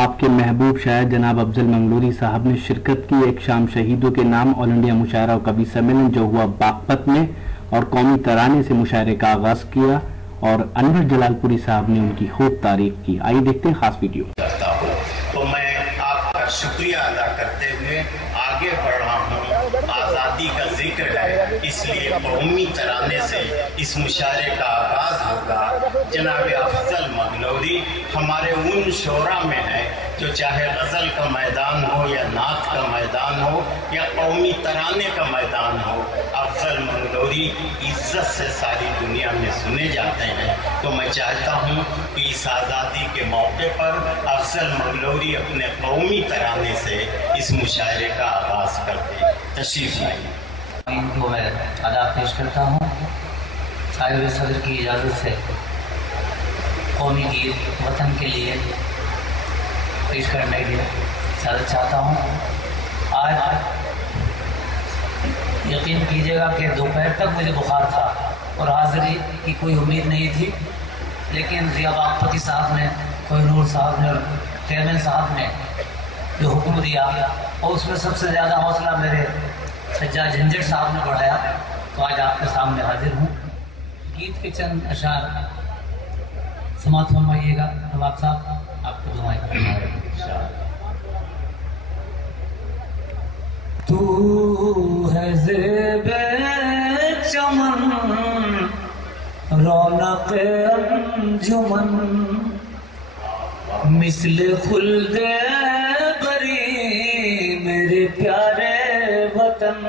آپ کے محبوب شاعر جناب افضل منگلوری صاحب نے شرکت کی ایک شام شہیدوں کے نام آل انڈیا مشاعرہ و کبھی سمیلن جو ہوا باغپت میں، اور قومی ترانے سے مشاعرے کا آغاز کیا اور انور جلال پوری صاحب نے ان کی خوب تعریف کی۔ آئیے دیکھتے ہیں خاص ویڈیو۔ تو میں آپ کا شکریہ ادا کرتے ہوئے آگے بڑھ رہا ہوں۔ آزادی کا ذکر ہے، اس لیے قومی ترانے سے اس مشاعرے کا آغاز ہوگا۔ جناب افضل منگلوری ہمارے ان شعراء میں ہیں جو چاہے غزل کا میدان ہو یا نعت کا میدان ہو یا قومی ترانے کا میدان ہو، افضل منگلوری عزت سے ساری دنیا میں سنے جاتے ہیں۔ تو میں چاہتا ہوں کہ اس آزادی کے موقع پر افضل منگلوری اپنے قومی ترانے سے اس مشاعرے کا آغاز کرتے ہیں۔ تشریف لائیں۔ ان کو میں آداب پیش کرتا ہوں۔ صاحب صدر کی اجازت سے قومی گیت وطن کے لیے پیش کرنے کی اجازت چاہتا ہوں۔ آج یقین کیجیے گا کہ دوپہر تک مجھے بخار تھا اور حاضری کی کوئی امید نہیں تھی، لیکن ضیا باغپتی صاحب نے، کوئی نور صاحب نے اور چیئرمین صاحب نے جو حکم دیا، اور اس میں سب سے زیادہ حوصلہ میرے سجاد جھنجھٹ صاحب نے بڑھایا، تو آج آپ کے سامنے حاضر ہوں۔ گیت کے چند اشعار سماعت فرمائیے گا۔ نواب صاحب آپ کو دعائیں تو ہے زیب چمن رونق انجمن مثل خلد بری میرے پیارے وطن،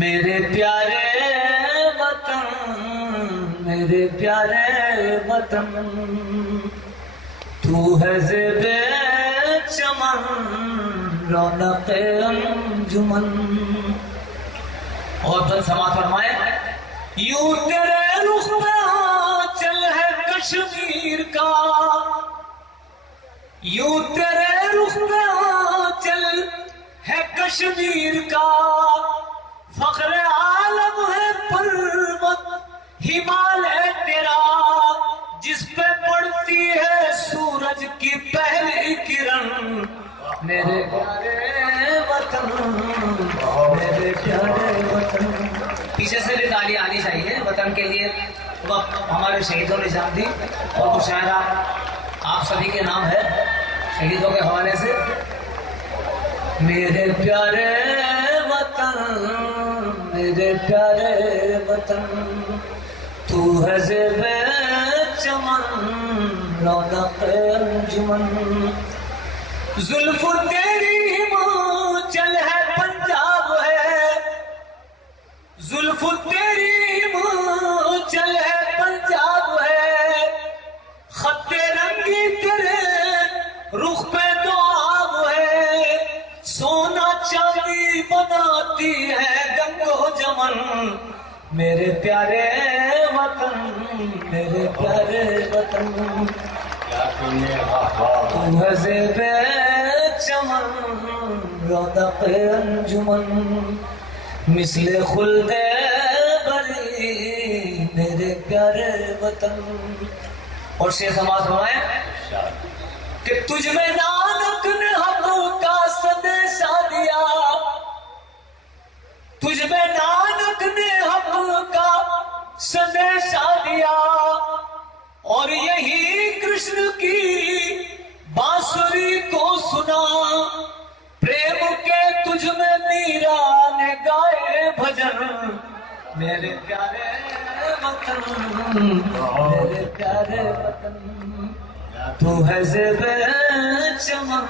میرے پیارے وطن، میرے پیارے وطن، تو ہے زیب چمن رونق انجمن۔ اور بل سماعت فرمائے۔ یوں تیرے رخ میں آنچل ہے کشمیر کا، یوں تیرے رخ میں آنچل ہے کشمیر کا، فخر عالم ہے پروت ہمال ہے تیرا، جس پہ پڑتی ہے سورج کی پہلی کرن، میرے پیارے وطن، میرے پیارے وطن۔ پیچھے سے بھی تالی آنی چاہیے وطن کے لیے، وقت ہمارے شہیدوں نے جان دی، اور مشاعرہ آپ سبھی کے نام ہے شہیدوں کے حوالے سے۔ میرے پیارے وطن، میرے پیارے وطن، تو ہے زیب چمن رونق انجمن، زلف تیری ہماچل ہے پنجاب ہے، زلف تیری ہماچل ہے پنجاب ہے، خط رنگی تیرے رخ پہ دعاب ہے، سونا چاندی بناتی ہے گنگ و جمن، میرے پیارے وطن، میرے پیارے وطن، تو ہے زیب چمن رونق انجمن مثل خلد بری میرے پیارے وطن۔ اور شیخ سماعت فرمائے کہ تجھ میں نانک نے حق کا سندیشہ دیا، تجھ میں نانک نے حق کا سندیشہ دیا، اور یہی کرشن کی بانسری کو سنا، پریم کے تجھ میں میرا نے گائے بھجن، میرے پیارے وطن، میرے پیارے وطن، تو ہے زیب چمن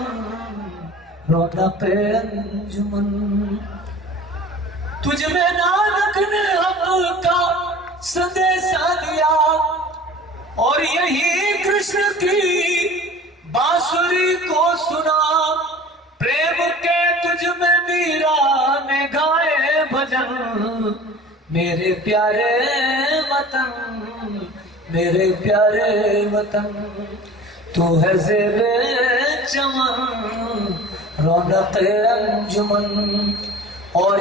رونق انجمن، تجھ میں نانک نے حق کا سندیشہ دیا، اور یہی کرشن کی بانسری کو سنا، پریم کے تجھ میں میرا نے گائے بھجن، میرے پیارے وطن، میرے پیارے وطن، تو ہے زیب چمن رونق انجمن۔ اور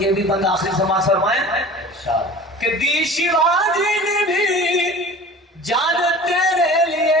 یہ بھی بند آخری سماعت فرمائے کہ دی شیواجی نے بھی جان تیرے لیے،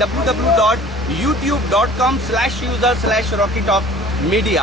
www.youtube.com/user/rockytopmedia।